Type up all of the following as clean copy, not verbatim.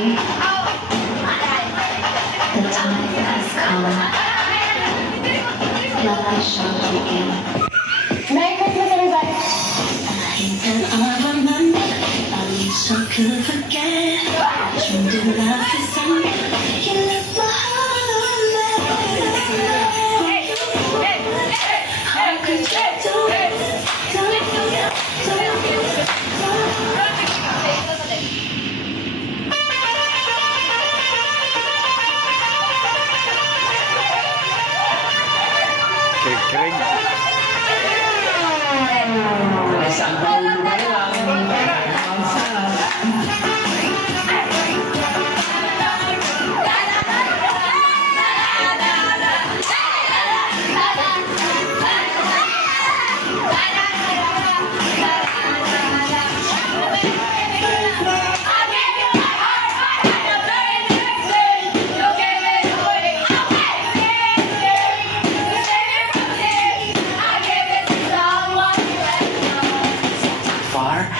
ready? The time has come. Love I shall begin. Merry Christmas, everybody. I hate that I remember. I wish I could forget. Dreamed of love December. You left my heart how could you do it? Kering-kering. Isang paulo ba lang? Far.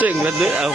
Sing lên đứa ông.